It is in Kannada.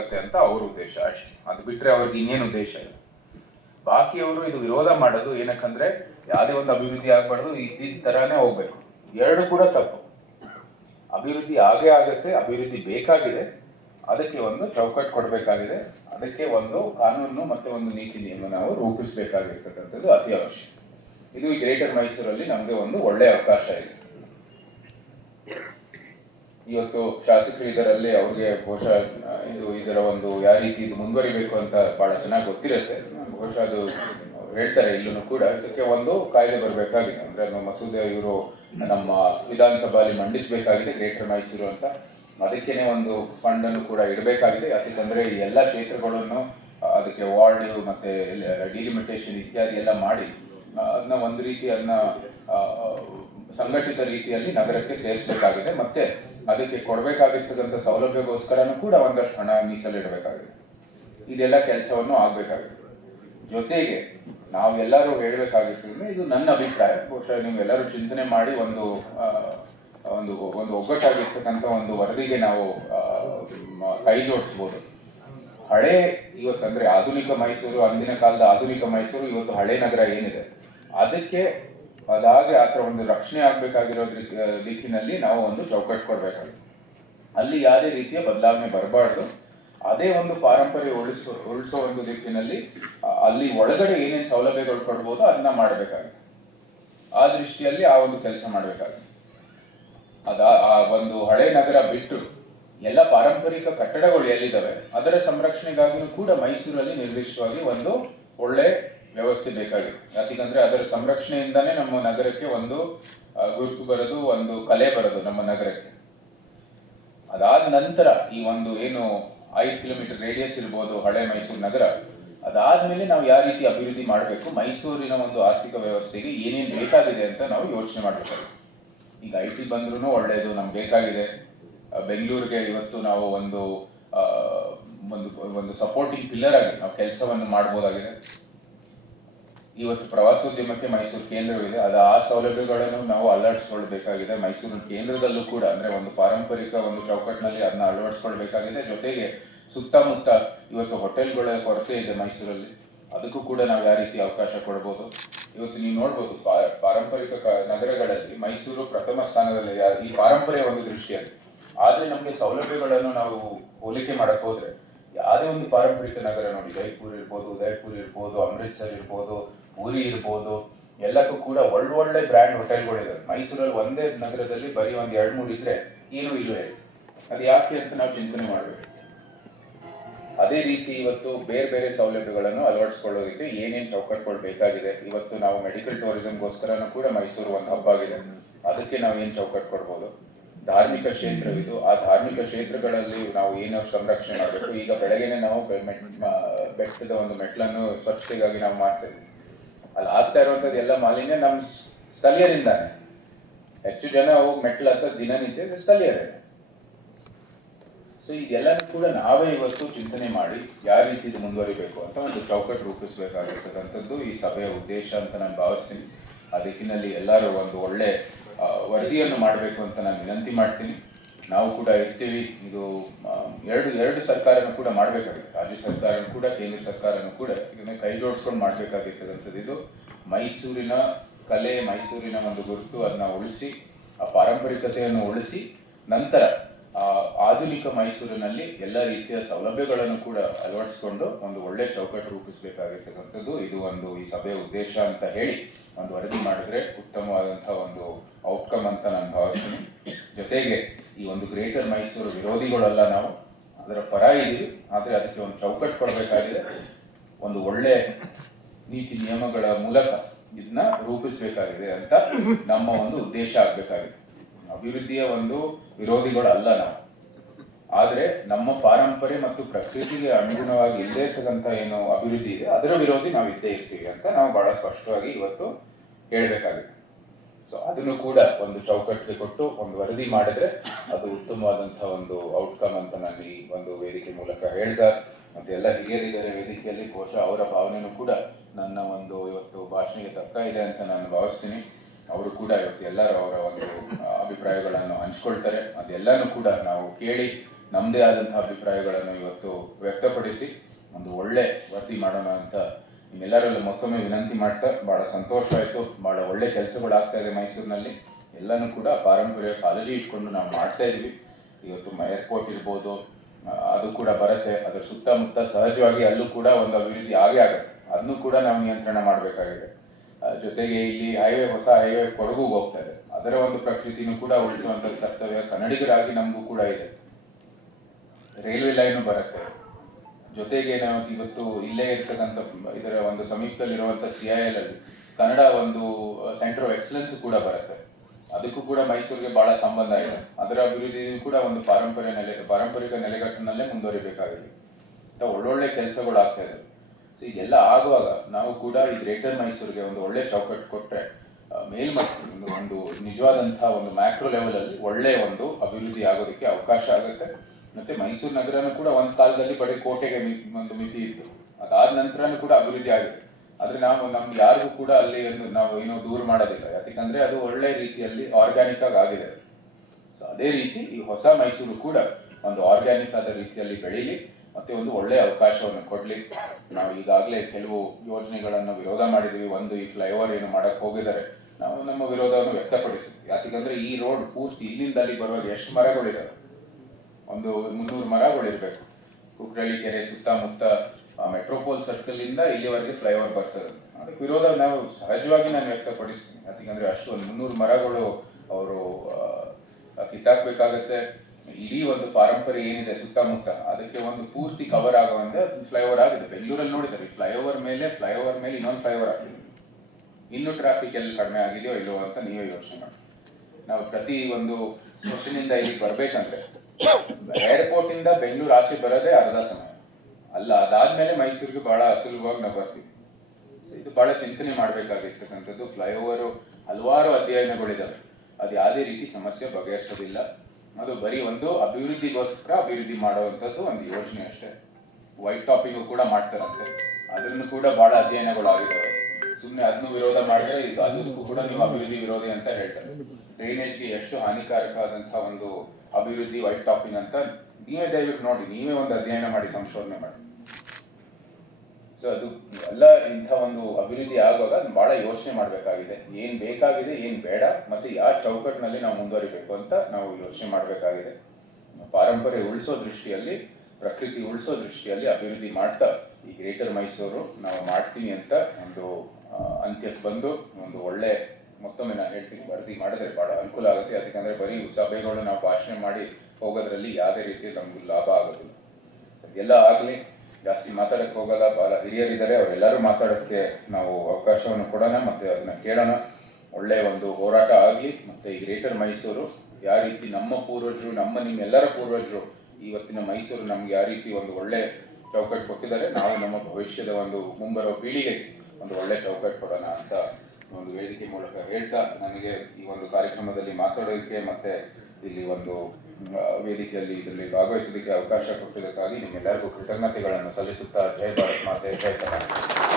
ಅಂತ ಅವ್ರ ಉದ್ದೇಶ ಅಷ್ಟೇ. ಅದು ಬಿಟ್ಟರೆ ಅವ್ರಿಗೆ ಇನ್ನೇನು ಉದ್ದೇಶ ಇಲ್ಲ. ಬಾಕಿಯವರು ಇದು ವಿರೋಧ ಮಾಡೋದು ಏನಕ್ಕಂದ್ರೆ ಯಾವುದೇ ಒಂದು ಅಭಿವೃದ್ಧಿ ಆಗ್ಬಾರ್ದು, ಇದ್ದಿದ್ದ ತರಾನೇ ಹೋಗ್ಬೇಕು. ಎರಡು ಕೂಡ ತಪ್ಪು. ಅಭಿವೃದ್ಧಿ ಆಗೇ ಆಗುತ್ತೆ, ಅಭಿವೃದ್ಧಿ ಬೇಕಾಗಿದೆ, ಅದಕ್ಕೆ ಒಂದು ಚೌಕಟ್ಟು ಕೊಡಬೇಕಾಗಿದೆ, ಅದಕ್ಕೆ ಒಂದು ಕಾನೂನು ಮತ್ತೆ ಒಂದು ನೀತಿ ನಿಯಮ ನಾವು ರೂಪಿಸಬೇಕಾಗಿರ್ತಕ್ಕಂಥದ್ದು ಅತಿ ಅವಶ್ಯ. ಇದು ಈ ಗ್ರೇಟರ್ ಮೈಸೂರಲ್ಲಿ ನಮಗೆ ಒಂದು ಒಳ್ಳೆಯ ಅವಕಾಶ ಇದೆ. ಇವತ್ತು ಶಾಸಕರು ಇದರಲ್ಲಿ ಅವ್ರಿಗೆ ಬಹುಶಃ ಇದರ ಒಂದು ಯಾವ ರೀತಿ ಇದು ಮುಂದುವರಿಬೇಕು ಅಂತ ಬಹಳ ಚೆನ್ನಾಗಿ ಗೊತ್ತಿರುತ್ತೆ. ಬಹುಶಃ ಅದು ಹೇಳ್ತಾರೆ ಇಲ್ಲೂ ಕೂಡ. ಇದಕ್ಕೆ ಒಂದು ಕಾಯ್ದೆ ಬರಬೇಕಾಗಿದೆ, ಅಂದ್ರೆ ಮಸೂದೆ ಇವರು ನಮ್ಮ ವಿಧಾನಸಭೆಯಲ್ಲಿ ಮಂಡಿಸಬೇಕಾಗಿದೆ ಗ್ರೇಟರ್ ಮೈಸೂರು ಅಂತ. ಅದಕ್ಕೇನೆ ಒಂದು ಫಂಡ್ ಅನ್ನು ಕೂಡ ಇಡಬೇಕಾಗಿದೆ. ಯಾಕಂದ್ರೆ ಈ ಎಲ್ಲ ಕ್ಷೇತ್ರಗಳನ್ನು ಅದಕ್ಕೆ ವಾರ್ಡ್ ಮತ್ತೆ ಡಿಲಿಮಿಟೇಷನ್ ಇತ್ಯಾದಿ ಎಲ್ಲ ಮಾಡಿ ಅದನ್ನ ಒಂದು ರೀತಿ ಅದನ್ನ ಸಂಘಟಿತ ರೀತಿಯಲ್ಲಿ ನಗರಕ್ಕೆ ಸೇರಿಸಬೇಕಾಗಿದೆ. ಮತ್ತೆ ಅದಕ್ಕೆ ಕೊಡಬೇಕಾಗಿರ್ತಕ್ಕಂಥ ಸೌಲಭ್ಯಗೋಸ್ಕರನೂ ಕೂಡ ಒಂದಷ್ಟು ಹಣ ಮೀಸಲಿಡಬೇಕಾಗಿದೆ. ಇದೆಲ್ಲ ಕೆಲಸವನ್ನು ಆಗ್ಬೇಕಾಗಿದೆ. ಜೊತೆಗೆ ನಾವೆಲ್ಲರೂ ಹೇಳಬೇಕಾಗಿರ್ತದೆ, ಇದು ನನ್ನ ಅಭಿಪ್ರಾಯ, ಬಹುಶಃ ನೀವು ಎಲ್ಲರೂ ಚಿಂತನೆ ಮಾಡಿ ಒಂದು ಒಂದು ಒಂದು ಒಗ್ಗಟ್ಟಾಗಿರ್ತಕ್ಕಂಥ ಒಂದು ವರದಿಗೆ ನಾವು ಕೈ ಜೋಡಿಸ್ಬೋದು. ಹಳೆ ಇವತ್ತಂದ್ರೆ ಆಧುನಿಕ ಮೈಸೂರು, ಅಂದಿನ ಕಾಲದ ಆಧುನಿಕ ಮೈಸೂರು, ಇವತ್ತು ಹಳೆ ನಗರ ಏನಿದೆ ಅದಕ್ಕೆ ಅದಾಗೆ ಆ ಥರ ಒಂದು ರಕ್ಷಣೆ ಆಗ್ಬೇಕಾಗಿರೋದ್ರ ದಿಕ್ಕಿನಲ್ಲಿ ನಾವು ಒಂದು ಚೌಕಟ್ಟು ಕೊಡ್ಬೇಕಾಗುತ್ತೆ. ಅಲ್ಲಿ ಯಾವುದೇ ರೀತಿಯ ಬದಲಾವಣೆ ಬರಬಾರ್ದು. ಅದೇ ಒಂದು ಪಾರಂಪರ್ಯ ಉಳಿಸೋ ಒಂದು ದಿಕ್ಕಿನಲ್ಲಿ ಅಲ್ಲಿ ಒಳಗಡೆ ಏನೇನು ಸೌಲಭ್ಯಗಳು ಕೊಡ್ಬೋದು ಅದನ್ನ ಮಾಡಬೇಕಾಗುತ್ತೆ. ಆ ದೃಷ್ಟಿಯಲ್ಲಿ ಆ ಒಂದು ಕೆಲಸ ಮಾಡಬೇಕಾಗುತ್ತೆ. ಆ ಒಂದು ಹಳೆ ನಗರ ಬಿಟ್ಟು ಎಲ್ಲ ಪಾರಂಪರಿಕ ಕಟ್ಟಡಗಳು ಎಲ್ಲಿದ್ದಾವೆ ಅದರ ಸಂರಕ್ಷಣೆಗಾಗಿಯೂ ಕೂಡ ಮೈಸೂರಲ್ಲಿ ನಿರ್ದಿಷ್ಟವಾಗಿ ಒಂದು ಒಳ್ಳೆ ವ್ಯವಸ್ಥೆ ಬೇಕಾಗಿದೆ. ಯಾಕಂದ್ರೆ ಅದರ ಸಂರಕ್ಷಣೆಯಿಂದಾನೇ ನಮ್ಮ ನಗರಕ್ಕೆ ಒಂದು ಗುರುತು ಬರೋದು, ಒಂದು ಕಲೆ ಬರೋದು ನಮ್ಮ ನಗರಕ್ಕೆ. ಅದಾದ ನಂತರ ಈ ಒಂದು ಏನು 5 ಕಿಲೋಮೀಟರ್ ರೇಡಿಯಸ್ ಇರ್ಬೋದು ಹಳೆ ಮೈಸೂರು ನಗರ, ಅದಾದ್ಮೇಲೆ ನಾವು ಯಾವ ರೀತಿ ಅಭಿವೃದ್ಧಿ ಮಾಡಬೇಕು, ಮೈಸೂರಿನ ಒಂದು ಆರ್ಥಿಕ ವ್ಯವಸ್ಥೆಗೆ ಏನೇನು ಬೇಕಾಗಿದೆ ಅಂತ ನಾವು ಯೋಚನೆ ಮಾಡಬೇಕಾಗುತ್ತೆ. ಈಗ IT ಬಂದ್ರೂ ಒಳ್ಳೆಯದು, ನಮ್ಗೆ ಬೇಕಾಗಿದೆ. ಬೆಂಗಳೂರಿಗೆ ಇವತ್ತು ನಾವು ಒಂದು ಒಂದು ಸಪೋರ್ಟಿಂಗ್ ಪಿಲ್ಲರ್ ಆಗಿ ನಾವು ಕೆಲಸವನ್ನು ಮಾಡ್ಬೋದಾಗಿದೆ. ಇವತ್ತು ಪ್ರವಾಸೋದ್ಯಮಕ್ಕೆ ಮೈಸೂರು ಕೇಂದ್ರವಿದೆ, ಆ ಸೌಲಭ್ಯಗಳನ್ನು ನಾವು ಅಳವಡಿಸ್ಕೊಳ್ಬೇಕಾಗಿದೆ. ಮೈಸೂರು ಕೇಂದ್ರದಲ್ಲೂ ಕೂಡ ಅಂದ್ರೆ ಒಂದು ಪಾರಂಪರಿಕ ಒಂದು ಚೌಕಟ್ಟಿನಲ್ಲಿ ಅದನ್ನ ಅಳವಡಿಸ್ಕೊಳ್ಬೇಕಾಗಿದೆ. ಜೊತೆಗೆ ಸುತ್ತಮುತ್ತ ಇವತ್ತು ಹೋಟೆಲ್ಗಳ ಕೊರತೆ ಇದೆ ಮೈಸೂರಲ್ಲಿ, ಅದಕ್ಕೂ ಕೂಡ ನಾವು ಯಾವ ರೀತಿ ಅವಕಾಶ ಕೊಡ್ಬೋದು. ಇವತ್ತು ನೀವು ನೋಡ್ಬೋದು ಪಾರಂಪರಿಕ ನಗರಗಳಲ್ಲಿ ಮೈಸೂರು ಪ್ರಥಮ ಸ್ಥಾನದಲ್ಲಿ ಈ ಪಾರಂಪರ್ಯ ಒಂದು ದೃಷ್ಟಿಯಲ್ಲಿ. ಆದ್ರೆ ನಮಗೆ ಸೌಲಭ್ಯಗಳನ್ನು ನಾವು ಹೋಲಿಕೆ ಮಾಡಕ್ ಹೋದ್ರೆ ಯಾವುದೇ ಒಂದು ಪಾರಂಪರಿಕ ನಗರ ನೋಡಿ, ಜೈಪುರ್ ಇರ್ಬೋದು, ಉದಯಪುರ್ ಇರ್ಬೋದು, ಅಮೃತ್ಸರ್ ಇರ್ಬೋದು, ಪೂರಿ ಇರ್ಬೋದು, ಎಲ್ಲಕ್ಕೂ ಕೂಡ ಒಳ್ಳೊಳ್ಳೆ ಬ್ರ್ಯಾಂಡ್ ಹೋಟೆಲ್ಗಳಿದೆ. ಮೈಸೂರಲ್ಲಿ ಒಂದೇ ನಗರದಲ್ಲಿ ಬರೀ ಒಂದ್ 2-3 ಇದ್ರೆ ಏನೂ ಇಲ್ಲವೇ. ಅದು ಯಾಕೆ ಅಂತ ನಾವು ಚಿಂತನೆ ಮಾಡ್ಬೇಕು. ಅದೇ ರೀತಿ ಇವತ್ತು ಬೇರೆ ಬೇರೆ ಸೌಲಭ್ಯಗಳನ್ನು ಅಳವಡಿಸ್ಕೊಳ್ಳೋದಕ್ಕೆ ಏನೇನು ಚೌಕಟ್ಟುಗಳು ಬೇಕಾಗಿದೆ. ಇವತ್ತು ನಾವು ಮೆಡಿಕಲ್ ಟೂರಿಸಂಗೋಸ್ಕರನೂ ಕೂಡ ಮೈಸೂರು ಒಂದು ಹಬ್ ಆಗಿದೆ, ಅದಕ್ಕೆ ನಾವು ಏನು ಚೌಕಟ್ಟು ಕೊಡ್ಬೋದು. ಧಾರ್ಮಿಕ ಕ್ಷೇತ್ರವಿದು, ಆ ಧಾರ್ಮಿಕ ಕ್ಷೇತ್ರಗಳಲ್ಲಿ ನಾವು ಏನಾದ್ರು ಸಂರಕ್ಷಣೆ ಮಾಡಬೇಕು. ಈಗ ಬೆಳಗ್ಗೆನೆ ನಾವು ಬೆಟ್ಟದ ಒಂದು ಮೆಟ್ಲನ್ನು ಸ್ವಚ್ಛತೆಗಾಗಿ ನಾವು ಮಾಡ್ತೇವೆ. ಅಲ್ಲಿ ಆಗ್ತಾ ಇರುವಂತದ್ದು ಎಲ್ಲ ಮಾಲಿನ್ಯ ನಮ್ಮ ಸ್ಥಳೀಯರಿಂದಾನೆ. ಹೆಚ್ಚು ಜನ ಹೋಗಿ ಮೆಟ್ಲ ಅಂತ ದಿನನಿತ್ಯ ಸ್ಥಳೀಯರೇ. ಸೊ ಇದೆಲ್ಲನೂ ಕೂಡ ನಾವೇ ಇವತ್ತು ಚಿಂತನೆ ಮಾಡಿ ಯಾವ ರೀತಿ ಇದು ಮುಂದುವರಿಬೇಕು ಅಂತ ಒಂದು ಚೌಕಟ್ಟು ರೂಪಿಸಬೇಕಾಗಿರ್ತಕ್ಕಂಥದ್ದು ಈ ಸಭೆಯ ಉದ್ದೇಶ ಅಂತ ನಾನು ಭಾವಿಸ್ತೀನಿ. ಆ ದಿಕ್ಕಿನಲ್ಲಿ ಎಲ್ಲರೂ ಒಂದು ಒಳ್ಳೆ ವರದಿಯನ್ನು ಮಾಡಬೇಕು ಅಂತ ನಾನು ವಿನಂತಿ ಮಾಡ್ತೀನಿ. ನಾವು ಕೂಡ ಇರ್ತೀವಿ. ಇದು ಎರಡು ಸರ್ಕಾರನೂ ಕೂಡ ಮಾಡಬೇಕಾಗುತ್ತೆ, ರಾಜ್ಯ ಸರ್ಕಾರನೂ ಕೂಡ ಕೇಂದ್ರ ಸರ್ಕಾರನೂ ಕೂಡ ಇದನ್ನ ಕೈ ಜೋಡಿಸ್ಕೊಂಡು ಮಾಡಬೇಕಾಗಿರ್ತಕ್ಕಂಥದ್ದು. ಇದು ಮೈಸೂರಿನ ಕಲೆ, ಮೈಸೂರಿನ ಒಂದು ಗುರುತು, ಅದನ್ನ ಉಳಿಸಿ, ಆ ಪಾರಂಪರಿಕತೆಯನ್ನು ಉಳಿಸಿ, ನಂತರ ಆಧುನಿಕ ಮೈಸೂರಿನಲ್ಲಿ ಎಲ್ಲ ರೀತಿಯ ಸೌಲಭ್ಯಗಳನ್ನು ಕೂಡ ಅಳವಡಿಸಿಕೊಂಡು ಒಂದು ಒಳ್ಳೆ ಚೌಕಟ್ಟು ರೂಪಿಸಬೇಕಾಗಿರ್ತಕ್ಕಂಥದ್ದು ಇದು ಒಂದು ಈ ಸಭೆಯ ಉದ್ದೇಶ ಅಂತ ಹೇಳಿ ಒಂದು ವರದಿ ಮಾಡಿದ್ರೆ ಉತ್ತಮವಾದಂತಹ ಒಂದು ಔಟ್ಕಮ್ ಅಂತ ನಾನು ಭಾವಿಸ್ತೀನಿ. ಜೊತೆಗೆ ಈ ಒಂದು ಗ್ರೇಟರ್ ಮೈಸೂರು ವಿರೋಧಿಗಳಲ್ಲ, ನಾವು ಅದರ ಪರ ಇದೀವಿ. ಆದರೆ ಅದಕ್ಕೆ ಒಂದು ಚೌಕಟ್ಟು ಕೊಡಬೇಕಾಗಿದೆ. ಒಂದು ಒಳ್ಳೆ ನೀತಿ ನಿಯಮಗಳ ಮೂಲಕ ಇದನ್ನ ರೂಪಿಸಬೇಕಾಗಿದೆ ಅಂತ ನಮ್ಮ ಒಂದು ಉದ್ದೇಶ ಆಗ್ಬೇಕಾಗಿದೆ. ಅಭಿವೃದ್ಧಿಯ ಒಂದು ವಿರೋಧಿಗಳಲ್ಲ ನಾವು, ಆದ್ರೆ ನಮ್ಮ ಪಾರಂಪರ್ಯ ಮತ್ತು ಪ್ರಕೃತಿಗೆ ಅನುಗುಣವಾಗಿ ಇಲ್ಲದೇ ಇರ್ತಕ್ಕಂಥ ಏನು ಅಭಿವೃದ್ಧಿ ಇದೆ ಅದರ ವಿರೋಧಿ ನಾವು ಇದ್ದೇ ಇರ್ತೀವಿ ಅಂತ ನಾವು ಬಹಳ ಸ್ಪಷ್ಟವಾಗಿ ಇವತ್ತು ಹೇಳಬೇಕಾಗಿದೆ. ಸೊ ಅದನ್ನು ಕೂಡ ಒಂದು ಚೌಕಟ್ಟಿಗೆ ಕೊಟ್ಟು ಒಂದು ವರದಿ ಮಾಡಿದ್ರೆ ಅದು ಉತ್ತಮವಾದಂತಹ ಒಂದು ಔಟ್ಕಮ್ ಅಂತ ನಾನು ಈ ಒಂದು ವೇದಿಕೆ ಮೂಲಕ ಹೇಳ್ದ. ಮತ್ತೆ ಎಲ್ಲ ಹಿರಿಯರಿದ್ದಾರೆ ವೇದಿಕೆಯಲ್ಲಿ, ಬಹುಶಃ ಅವರ ಭಾವನೆಯೂ ಕೂಡ ನನ್ನ ಒಂದು ಇವತ್ತು ಭಾಷಣೆಗೆ ತಕ್ಕ ಇದೆ ಅಂತ ನಾನು ಭಾವಿಸ್ತೀನಿ. ಅವರು ಕೂಡ ಇವತ್ತು ಎಲ್ಲರೂ ಅವರ ಒಂದು ಅಭಿಪ್ರಾಯಗಳನ್ನು ಹಂಚ್ಕೊಳ್ತಾರೆ. ಅದೆಲ್ಲನೂ ಕೂಡ ನಾವು ಕೇಳಿ ನಮ್ಮದೇ ಆದಂತಹ ಅಭಿಪ್ರಾಯಗಳನ್ನು ಇವತ್ತು ವ್ಯಕ್ತಪಡಿಸಿ ಒಂದು ಒಳ್ಳೆ ವರದಿ ಮಾಡೋಣ ಅಂತ ನಿಮ್ಮೆಲ್ಲರಲ್ಲೂ ಮತ್ತೊಮ್ಮೆ ವಿನಂತಿ ಮಾಡ್ತಾ ಭಾಳ ಸಂತೋಷ ಆಯಿತು. ಭಾಳ ಒಳ್ಳೆ ಕೆಲಸಗಳಾಗ್ತಾ ಇದೆ ಮೈಸೂರಿನಲ್ಲಿ. ಎಲ್ಲನೂ ಕೂಡ ಪಾರಂಪರ್ಯ ಕಾಳಜಿ ಇಟ್ಕೊಂಡು ನಾವು ಮಾಡ್ತಾ ಇದ್ವಿ. ಇವತ್ತು ಏರ್ಪೋರ್ಟ್ ಇರ್ಬೋದು, ಅದು ಕೂಡ ಬರುತ್ತೆ. ಅದರ ಸುತ್ತಮುತ್ತ ಸಹಜವಾಗಿ ಅಲ್ಲೂ ಕೂಡ ಒಂದು ಅಭಿವೃದ್ಧಿ ಆಗೇ ಆಗುತ್ತೆ. ಅದನ್ನು ಕೂಡ ನಾವು ನಿಯಂತ್ರಣ ಮಾಡಬೇಕಾಗಿದೆ. ಜೊತೆಗೆ ಇಲ್ಲಿ ಹೊಸ ಹೈವೇ ಕೊಡಗು ಹೋಗ್ತಾ ಇದೆ. ಅದರ ಒಂದು ಪ್ರಕೃತಿನೂ ಕೂಡ ಉಳಿಸುವಂಥ ಕರ್ತವ್ಯ ಕನ್ನಡಿಗರಾಗಿ ನಮಗೂ ಕೂಡ ಇದೆ. ರೈಲ್ವೆ ಲೈನು ಬರುತ್ತೆ. ಜೊತೆಗೆ ನಾವು ಇವತ್ತು ಇಲ್ಲೇ ಇರ್ತಕ್ಕಂಥ ಇದರ ಒಂದು ಸಮೀಪದಲ್ಲಿರುವಂಥ CIL ಅಲ್ಲಿ ಕನ್ನಡ ಒಂದು ಸೆಂಟರ್ ಆಫ್ ಎಕ್ಸಲೆನ್ಸ್ ಕೂಡ ಬರುತ್ತೆ. ಅದಕ್ಕೂ ಕೂಡ ಮೈಸೂರಿಗೆ ಬಹಳ ಸಂಬಂಧ ಇದೆ. ಅದರ ಅಭಿವೃದ್ಧಿಯೂ ಕೂಡ ಒಂದು ಪಾರಂಪರಿಕ ನೆಲೆಗಟ್ಟಿನಲ್ಲೇ ಮುಂದುವರಿಬೇಕಾಗಿದೆ. ಒಳ್ಳೊಳ್ಳೆ ಕೆಲಸಗಳು ಆಗ್ತಾ ಇದೆ. ಸೊ ಇದೆಲ್ಲ ಆಗುವಾಗ ನಾವು ಕೂಡ ಈ ಗ್ರೇಟರ್ ಮೈಸೂರಿಗೆ ಒಂದು ಒಳ್ಳೆ ಚೌಕಟ್ಟು ಕೊಟ್ಟರೆ ಮೇಲ್ಮಟ್ಟ ಒಂದು ನಿಜವಾದಂತಹ ಒಂದು ಮ್ಯಾಕ್ರೋ ಲೆವೆಲ್ ಅಲ್ಲಿ ಒಳ್ಳೆ ಒಂದು ಅಭಿವೃದ್ಧಿ ಆಗೋದಕ್ಕೆ ಅವಕಾಶ ಆಗುತ್ತೆ. ಮತ್ತೆ ಮೈಸೂರು ನಗರನೂ ಕೂಡ ಒಂದು ಕಾಲದಲ್ಲಿ ಬರೀ ಕೋಟೆಗೆ ಒಂದು ಮಿತಿ ಇತ್ತು. ಅದಾದ ನಂತರನೂ ಕೂಡ ಅಭಿವೃದ್ಧಿ ಆಗಿದೆ. ಆದ್ರೆ ನಾವು ನಮ್ಗೆ ಯಾರಿಗೂ ಕೂಡ ಅಲ್ಲಿ ನಾವು ಏನೋ ದೂರ ಮಾಡೋದಿಲ್ಲ. ಯಾಕಂದ್ರೆ ಅದು ಒಳ್ಳೆ ರೀತಿಯಲ್ಲಿ ಆರ್ಗ್ಯಾನಿಕ್ ಆಗಿದೆ. ಸೊ ಅದೇ ರೀತಿ ಈ ಹೊಸ ಮೈಸೂರು ಕೂಡ ಒಂದು ಆರ್ಗ್ಯಾನಿಕ್ ಆದ ರೀತಿಯಲ್ಲಿ ಬೆಳೀಲಿ, ಮತ್ತೆ ಒಂದು ಒಳ್ಳೆ ಅವಕಾಶವನ್ನು ಕೊಡ್ಲಿ. ನಾವು ಈಗಾಗಲೇ ಕೆಲವು ಯೋಜನೆಗಳನ್ನು ವಿರೋಧ ಮಾಡಿದ್ವಿ. ಒಂದು ಈ ಫ್ಲೈಓವರ್ ಏನು ಮಾಡಕ್ ಹೋಗಿದ್ದಾರೆ, ನಾವು ನಮ್ಮ ವಿರೋಧವನ್ನು ವ್ಯಕ್ತಪಡಿಸಿದ್ವಿ. ಯಾಕಂದ್ರೆ ಈ ರೋಡ್ ಪೂರ್ತಿ ಇಲ್ಲಿಂದ ಅಲ್ಲಿ ಬರುವಾಗ ಎಷ್ಟು ಮರಗಳಿದಾವೆ, ಒಂದು 300 ಮರಗಳಿರ್ಬೇಕು. ಕುಕ್ರಳ್ಳಿ ಕೆರೆ ಸುತ್ತಮುತ್ತ ಮೆಟ್ರೋಪೋಲ್ ಸರ್ಕಲ್ ಇಂದ ಇಲ್ಲಿವರೆಗೆ ಫ್ಲೈಓವರ್ ಬರ್ತದೆ. ಅದಕ್ಕೆ ವಿರೋಧ ನಾವು ಸಹಜವಾಗಿ ನಾನು ವ್ಯಕ್ತಪಡಿಸ್ತೀನಿ. ಯಾಕಂದ್ರೆ ಅಷ್ಟು ಒಂದು 300 ಮರಗಳು ಅವರು ಕಿತ್ತಾಕ್ಬೇಕಾಗತ್ತೆ. ಇಡೀ ಒಂದು ಪಾರಂಪರ್ಯ ಏನಿದೆ ಸುತ್ತಮುತ್ತ ಅದಕ್ಕೆ ಒಂದು ಪೂರ್ತಿ ಕವರ್ ಆಗುವಂತೆ ಫ್ಲೈಓವರ್ ಆಗಿದೆ. ಬೆಂಗಳೂರಲ್ಲಿ ನೋಡಿದ್ದಾರೆ, ಫ್ಲೈಓವರ್ ಮೇಲೆ ಇನ್ನೊಂದು ಫ್ಲೈಓವರ್ ಆಗಿದೆ. ಇನ್ನು ಟ್ರಾಫಿಕ್ ಎಲ್ಲಿ ಕಡಿಮೆ ಆಗಿದೆಯೋ ಇಲ್ಲೋ ಅಂತ ನೀವೇ ಯೋಚನೆ ಮಾಡಿ. ನಾವು ಪ್ರತಿ ಒಂದು ಸ್ಟೇಷನ್ ಇಂದ ಇಲ್ಲಿ ಬರ್ಬೇಕಂದ್ರೆ ಏರ್ಪೋರ್ಟ್ ಇಂದ ಬೆಂಗಳೂರು ಆಚೆ ಬರೋದೇ ಅರ್ಧ ಸಮಯ ಅಲ್ಲ. ಅದಾದ್ಮೇಲೆ ಮೈಸೂರಿಗೆ ಬಹಳ ಸುಲಭವಾಗಿ ನಾವು ಬರ್ತೀವಿ. ಇದು ಬಹಳ ಚಿಂತನೆ ಮಾಡ್ಬೇಕಾಗಿರ್ತಕ್ಕಂಥದ್ದು. ಫ್ಲೈಓವರ್ ಹಲವಾರು ಅಧ್ಯಯನಗಳಿದಾವೆ. ಅದು ಯಾವುದೇ ರೀತಿ ಸಮಸ್ಯೆ ಬಗೆಹರಿಸೋದಿಲ್ಲ. ಅದು ಬರೀ ಒಂದು ಅಭಿವೃದ್ಧಿಗೋಸ್ಕರ ಅಭಿವೃದ್ಧಿ ಮಾಡುವಂಥದ್ದು ಒಂದು ಯೋಜನೆ ಅಷ್ಟೇ. ವೈಟ್ ಟಾಪಿಂಗು ಕೂಡ ಮಾಡ್ತಾರಂತೆ, ಅದನ್ನು ಕೂಡ ಬಹಳ ಅಧ್ಯಯನಗಳು ಆಗಿದ್ದಾವೆ. ಸುಮ್ಮನೆ ಅದನ್ನು ವಿರೋಧ ಮಾಡಿದ್ರೆ ಅದಕ್ಕೂ ಕೂಡ ನೀವು ಅಭಿವೃದ್ಧಿ ವಿರೋಧಿ ಅಂತ ಹೇಳ್ತಾರೆ. ಡ್ರೈನೇಜ್ಗೆ ಎಷ್ಟು ಹಾನಿಕಾರಕ ಆದಂತಹ ಒಂದು ಅಭಿವೃದ್ಧಿ ವೈಟ್ ಟಾಪಿಂಗ್ ಅಂತ ನೀವೇ ದಯವಿಟ್ಟು ನೋಡಿ, ನೀವೇ ಒಂದು ಅಧ್ಯಯನ ಮಾಡಿ, ಸಂಶೋಧನೆ ಮಾಡಿ. ಸೊ ಅದು ಎಲ್ಲ ಇಂಥ ಒಂದು ಅಭಿವೃದ್ಧಿ ಆಗುವಾಗ ಬಹಳ ಯೋಚನೆ ಮಾಡಬೇಕಾಗಿದೆ. ಏನ್ ಬೇಕಾಗಿದೆ, ಏನ್ ಬೇಡ, ಮತ್ತೆ ಯಾವ ಚೌಕಟ್ಟಿನಲ್ಲಿ ನಾವು ಮುಂದುವರಿಬೇಕು ಅಂತ ನಾವು ಯೋಚನೆ ಮಾಡಬೇಕಾಗಿದೆ. ಪಾರಂಪರ್ಯ ಉಳಿಸೋ ದೃಷ್ಟಿಯಲ್ಲಿ, ಪ್ರಕೃತಿ ಉಳಿಸೋ ದೃಷ್ಟಿಯಲ್ಲಿ ಅಭಿವೃದ್ಧಿ ಮಾಡ್ತಾ ಈ ಗ್ರೇಟರ್ ಮೈಸೂರು ನಾವು ಮಾಡ್ತೀನಿ ಅಂತ ಒಂದು ಅಂತ್ಯಕ್ಕೆ ಬಂದು ಒಂದು ಒಳ್ಳೆ, ಮತ್ತೊಮ್ಮೆ ನಾನು ಹೇಳ್ತೀನಿ, ವರದಿ ಮಾಡಿದ್ರೆ ಬಹಳ ಅನುಕೂಲ ಆಗುತ್ತೆ. ಯಾಕಂದ್ರೆ ಬರೀ ಸಭೆಗಳು ನಾವು ಭಾಷಣ ಮಾಡಿ ಹೋಗೋದ್ರಲ್ಲಿ ಯಾವುದೇ ರೀತಿಯ ನಮ್ಗೆ ಲಾಭ ಆಗೋದಿಲ್ಲ. ಎಲ್ಲ ಆಗಲಿ, ಜಾಸ್ತಿ ಮಾತಾಡಕ್ಕೆ ಹೋಗಲ್ಲ. ಬಹಳ ಹಿರಿಯರಿದ್ದಾರೆ, ಅವರೆಲ್ಲರೂ ಮಾತಾಡೋಕ್ಕೆ ನಾವು ಅವಕಾಶವನ್ನು ಕೊಡೋಣ, ಮತ್ತೆ ಅದನ್ನ ಕೇಳೋಣ. ಒಳ್ಳೆ ಒಂದು ಹೋರಾಟ ಆಗಲಿ. ಮತ್ತೆ ಈ ಗ್ರೇಟರ್ ಮೈಸೂರು ಯಾವ ರೀತಿ ನಮ್ಮ ಪೂರ್ವಜರು, ನಿಮ್ಮೆಲ್ಲರ ಪೂರ್ವಜರು ಇವತ್ತಿನ ಮೈಸೂರು ನಮ್ಗೆ ಯಾವ ರೀತಿ ಒಂದು ಒಳ್ಳೆ ಚೌಕಟ್ಟು ಕೊಟ್ಟಿದ್ದಾರೆ, ನಾವು ನಮ್ಮ ಭವಿಷ್ಯದ ಒಂದು ಮುಂಬರುವ ಪೀಳಿಗೆಗೆ ಒಂದು ಒಳ್ಳೆ ಚೌಕಟ್ಟು ಕೊಡೋಣ ಅಂತ ಒಂದು ವೇದಿಕೆ ಮೂಲಕ ಹೇಳ್ತಾ, ನನಗೆ ಈ ಒಂದು ಕಾರ್ಯಕ್ರಮದಲ್ಲಿ ಮಾತಾಡೋದಕ್ಕೆ ಮತ್ತೆ ಇಲ್ಲಿ ಒಂದು ವೇದಿಕೆಯಲ್ಲಿ ಇದರಲ್ಲಿ ಭಾಗವಹಿಸೋದಕ್ಕೆ ಅವಕಾಶ ಕೊಟ್ಟಿದ್ದಕ್ಕಾಗಿ ನಿಮ್ಮೆಲ್ಲರಿಗೂ ಕೃತಜ್ಞತೆಗಳನ್ನು ಸಲ್ಲಿಸುತ್ತಾ, ಜೈ ಭಾರತ್ ಮಾತೆ, ಜೈ ಕರ್ನಾಟಕ.